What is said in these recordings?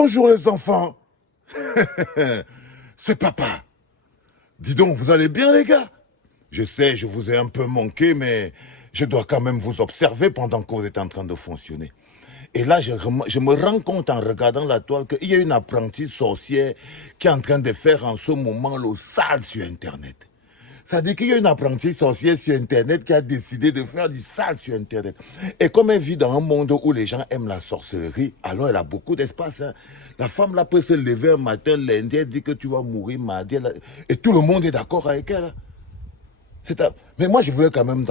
Bonjour les enfants. C'est papa. Dis donc, vous allez bien les gars? Je sais, je vous ai un peu manqué, mais je dois quand même vous observer pendant que vous êtes en train de fonctionner. Et là, je me rends compte en regardant la toile qu'il y a une apprentie sorcière qui est en train de faire en ce moment le sale sur Internet. Ça dit qu'il y a une apprentie sorcière sur Internet qui a décidé de faire du sale sur Internet. Et comme elle vit dans un monde où les gens aiment la sorcellerie, alors elle a beaucoup d'espace. Hein. La femme là peut se lever un matin, lundi, elle dit que tu vas mourir mardi. Et tout le monde est d'accord avec elle. Mais moi, je voulais quand même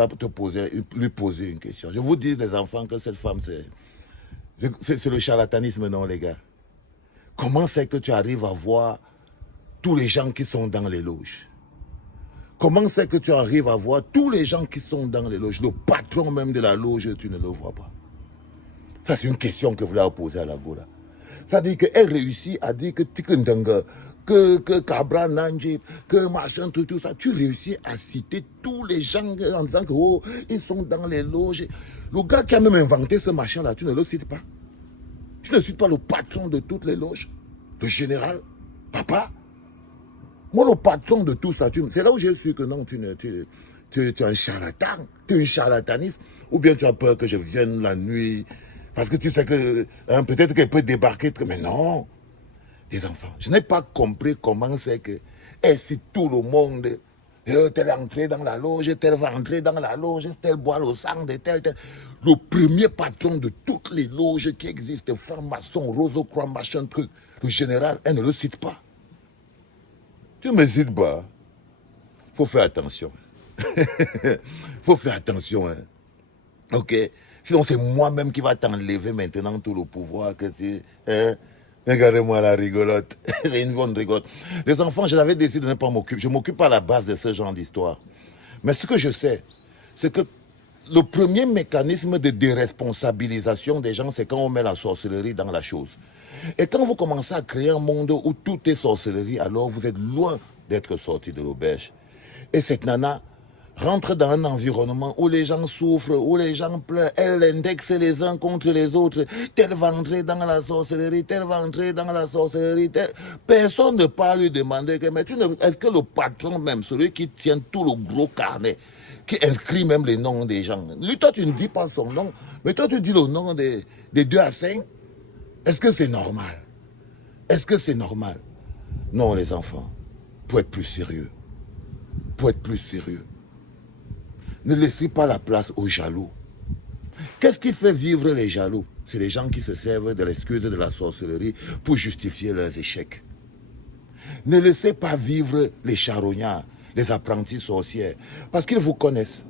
lui poser une question. Je vous dis, les enfants, que cette femme, c'est le charlatanisme, non, les gars? Comment c'est que tu arrives à voir tous les gens qui sont dans les loges? Comment c'est que tu arrives à voir tous les gens qui sont dans les loges? Le patron même de la loge, tu ne le vois pas. Ça, c'est une question que vous voulez poser à la Gola. Ça dit qu'elle réussit à dire que Tikundanga, que Cabra Nanjib, que machin, tout ça. Tu réussis à citer tous les gens en disant que, oh, ils sont dans les loges. Le gars qui a même inventé ce machin-là, tu ne le cites pas. Tu ne cites pas le patron de toutes les loges, le général, papa. Moi, le patron de tout ça, c'est là où j'ai su que non, tu es un charlatan, tu es une charlataniste, ou bien tu as peur que je vienne la nuit, parce que tu sais que hein, peut-être qu'elle peut débarquer, mais non, les enfants, je n'ai pas compris comment c'est que, et si tout le monde, tel est entré dans la loge, tel va entrer dans la loge, tel boit le sang de tel, le premier patron de toutes les loges qui existent, franc-maçon, Rosecroix, machin truc, le général, elle ne le cite pas. Tu ne me cites pas. Faut faire attention. Faut faire attention. Hein. Ok? Sinon, c'est moi-même qui va t'enlever maintenant tout le pouvoir que tu... Hein? Regardez-moi la rigolote. C'est une bonne rigolote. Les enfants, je l'avais décidé de ne pas m'occuper. Je ne m'occupe pas à la base de ce genre d'histoire. Mais ce que je sais, c'est que le premier mécanisme de déresponsabilisation des gens, c'est quand on met la sorcellerie dans la chose. Et quand vous commencez à créer un monde où tout est sorcellerie, alors vous êtes loin d'être sorti de l'auberge. Et cette nana rentre dans un environnement où les gens souffrent, où les gens pleurent. Elle indexe les uns contre les autres. Tel va entrer dans la sorcellerie, tel va entrer dans la sorcellerie. Personne ne peut lui demander que, mais est-ce que le patron même, celui qui tient tout le gros carnet, qui inscrit même les noms des gens, lui, toi, tu ne dis pas son nom, mais toi, tu dis le nom des 2 à 5. Est-ce que c'est normal? Est-ce que c'est normal? Non, les enfants, pour être plus sérieux, pour être plus sérieux, ne laissez pas la place aux jaloux. Qu'est-ce qui fait vivre les jaloux? C'est les gens qui se servent de l'excuse de la sorcellerie pour justifier leurs échecs. Ne laissez pas vivre les charognards, les apprentis sorcières, parce qu'ils vous connaissent.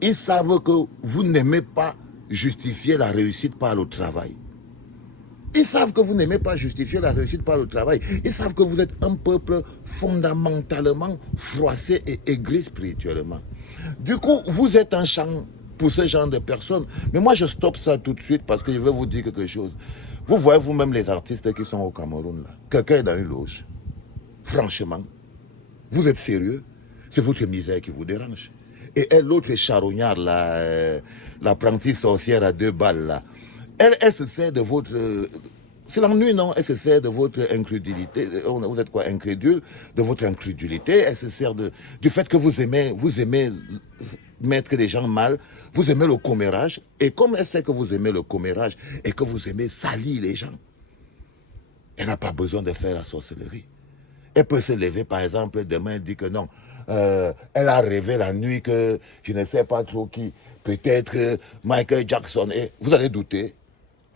Ils savent que vous n'aimez pas justifier la réussite par le travail. Ils savent que vous n'aimez pas justifier la réussite par le travail. Ils savent que vous êtes un peuple fondamentalement froissé et aigri spirituellement. Du coup, vous êtes un champ pour ce genre de personnes. Mais moi, je stoppe ça tout de suite parce que je vais vous dire quelque chose. Vous voyez vous-même les artistes qui sont au Cameroun, là. Quelqu'un est dans une loge. Franchement, vous êtes sérieux? C'est votre misère qui vous dérange. Et elle, l'autre charognard, l'apprentie sorcière à 2 balles, là. Elle se sert de votre... C'est l'ennui, non? Elle se sert de votre incrédulité. Vous êtes quoi, incrédule? De votre incrédulité. Elle se sert du fait que vous aimez mettre les gens mal. Vous aimez le commérage. Et comme elle sait que vous aimez le commérage et que vous aimez salir les gens, elle n'a pas besoin de faire la sorcellerie. Elle peut se lever, par exemple, demain et dire que non. Elle a rêvé la nuit que je ne sais pas trop qui. Peut-être Michael Jackson. Et vous allez douter.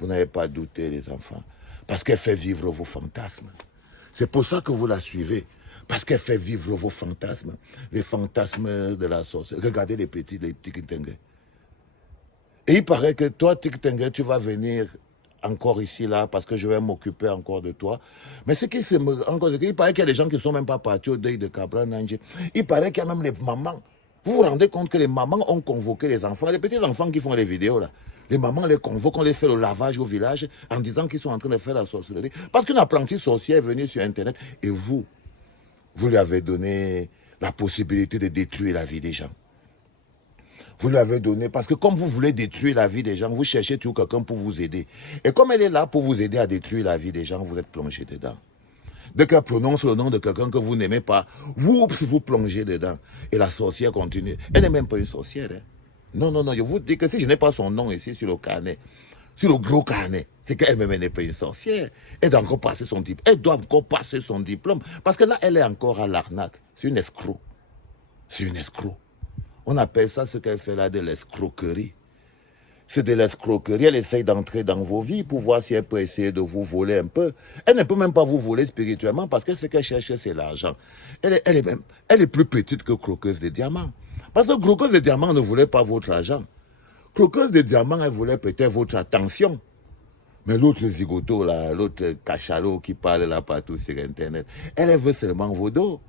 Vous n'avez pas douté, les enfants. Parce qu'elle fait vivre vos fantasmes. C'est pour ça que vous la suivez. Parce qu'elle fait vivre vos fantasmes. Les fantasmes de la sorcellerie. Regardez les petits, les Tikintengue. Et il paraît que toi, Tikintengue, tu vas venir encore ici, là, parce que je vais m'occuper encore de toi. Mais ce qui encore, il paraît qu'il y a des gens qui ne sont même pas partis au deuil de Cabra Nanjé. Il paraît qu'il y a même les mamans. Vous vous rendez compte que les mamans ont convoqué les enfants, les petits enfants qui font les vidéos, là. Les mamans les convoquent, on les fait le lavage au village en disant qu'ils sont en train de faire la sorcellerie. Parce qu'une apprentie sorcière est venue sur Internet et vous lui avez donné la possibilité de détruire la vie des gens. Vous lui avez donné, parce que comme vous voulez détruire la vie des gens, vous cherchez toujours quelqu'un pour vous aider. Et comme elle est là pour vous aider à détruire la vie des gens, vous êtes plongé dedans. Dès qu'elle prononce le nom de quelqu'un que vous n'aimez pas, vous plongez dedans. Et la sorcière continue. Elle n'est même pas une sorcière. Hein. Non, non, non, je vous dis que si je n'ai pas son nom ici sur le carnet, sur le gros carnet, c'est qu'elle-même n'est pas une sorcière. Elle doit encore passer son diplôme. Elle doit encore passer son diplôme. Parce que là, elle est encore à l'arnaque. C'est une escroc. C'est une escroc. On appelle ça, ce qu'elle fait là, de l'escroquerie. C'est de l'escroquerie. Elle essaye d'entrer dans vos vies pour voir si elle peut essayer de vous voler un peu. Elle ne peut même pas vous voler spirituellement parce que ce qu'elle cherche, c'est l'argent. Elle est plus petite que croqueuse de diamants. Parce que croqueuse de diamants ne voulait pas votre argent. Croqueuse de diamants, elle voulait peut-être votre attention. Mais l'autre zigoto, là, l'autre cachalot qui parle là partout sur Internet, elle veut seulement vos dos.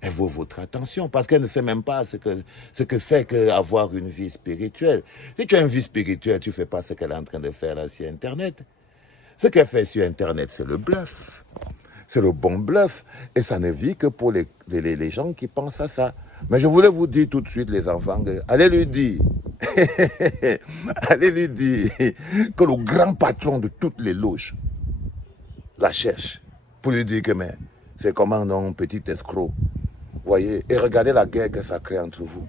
Elle veut votre attention parce qu'elle ne sait même pas ce que c'est qu'avoir une vie spirituelle. Si tu as une vie spirituelle, tu ne fais pas ce qu'elle est en train de faire là sur Internet. Ce qu'elle fait sur Internet, c'est le bluff. C'est le bon bluff. Et ça ne vit que pour les gens qui pensent à ça. Mais je voulais vous dire tout de suite, les enfants, allez lui dire, allez lui dire que le grand patron de toutes les loges la cherche pour lui dire que mais c'est comment non, petit escroc. Voyez, et regardez la guerre que ça crée entre vous.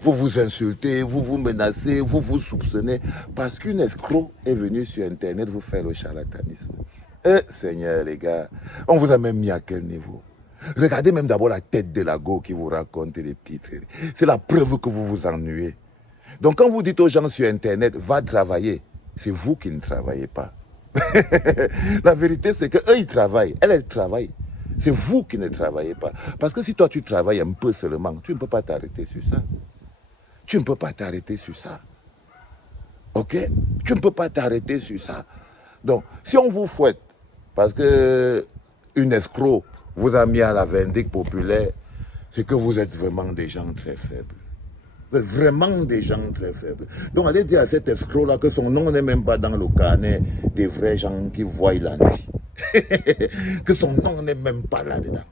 Vous vous insultez, vous vous menacez, vous vous soupçonnez, parce qu'une escroc est venue sur Internet vous faire le charlatanisme. Eh, Seigneur, les gars, on vous a même mis à quel niveau? Regardez même d'abord la tête de la go qui vous raconte les pitres. C'est la preuve que vous vous ennuyez. Donc quand vous dites aux gens sur Internet, va travailler, c'est vous qui ne travaillez pas. La vérité, c'est qu'eux, ils travaillent, elle travaille. C'est vous qui ne travaillez pas. Parce que si toi, tu travailles un peu seulement, tu ne peux pas t'arrêter sur ça. Tu ne peux pas t'arrêter sur ça. OK? Tu ne peux pas t'arrêter sur ça. Donc, si on vous fouette, parce que une escroc vous a mis à la vindicte populaire, c'est que vous êtes vraiment des gens très faibles. Vous êtes vraiment des gens très faibles. Donc, allez dire à cet escroc-là que son nom n'est même pas dans le carnet des vrais gens qui voient la nuit. Que son nom n'est même pas là-dedans.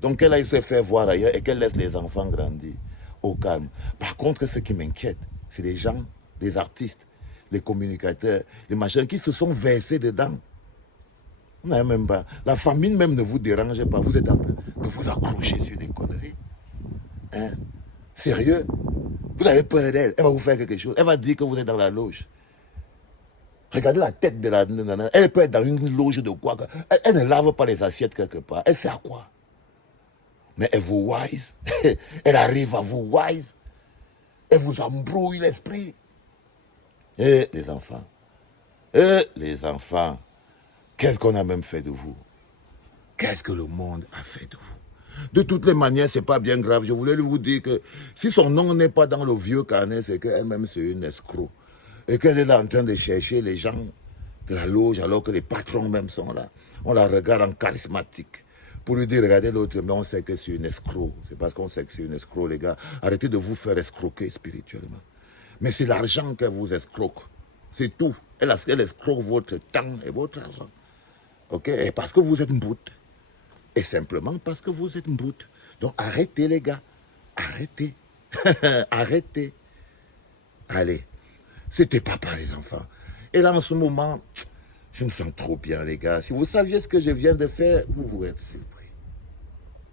Donc qu'elle aille se faire voir ailleurs et qu'elle laisse les enfants grandir au calme. Par contre, ce qui m'inquiète, c'est les gens, les artistes, les communicateurs, les machins qui se sont versés dedans. On n'a même pas. La famine même ne vous dérange pas. Vous êtes en train de vous accrocher sur des conneries. Hein? Sérieux? Vous avez peur d'elle. Elle va vous faire quelque chose. Elle va dire que vous êtes dans la loge. Regardez la tête de la nana. Elle peut être dans une loge de quoi. Elle ne lave pas les assiettes quelque part. Elle fait à quoi? Mais elle vous wise. Elle arrive à vous wise. Elle vous embrouille l'esprit. Et les enfants. Et les enfants. Qu'est-ce qu'on a même fait de vous? Qu'est-ce que le monde a fait de vous? De toutes les manières, c'est pas bien grave. Je voulais vous dire que si son nom n'est pas dans le vieux carnet, c'est qu'elle-même c'est une escroc. Et qu'elle est là en train de chercher les gens de la loge alors que les patrons même sont là. On la regarde en charismatique. Pour lui dire, regardez l'autre, mais on sait que c'est une escroc. C'est parce qu'on sait que c'est une escroc, les gars. Arrêtez de vous faire escroquer spirituellement. Mais c'est l'argent qu'elle vous escroque. C'est tout. Elle escroque votre temps et votre argent. OK? Et parce que vous êtes mboute. Et simplement parce que vous êtes mboute. Donc arrêtez, les gars. Arrêtez. Arrêtez. Allez. C'était papa, les enfants. Et là, en ce moment, je me sens trop bien, les gars. Si vous saviez ce que je viens de faire, vous vous êtes surpris.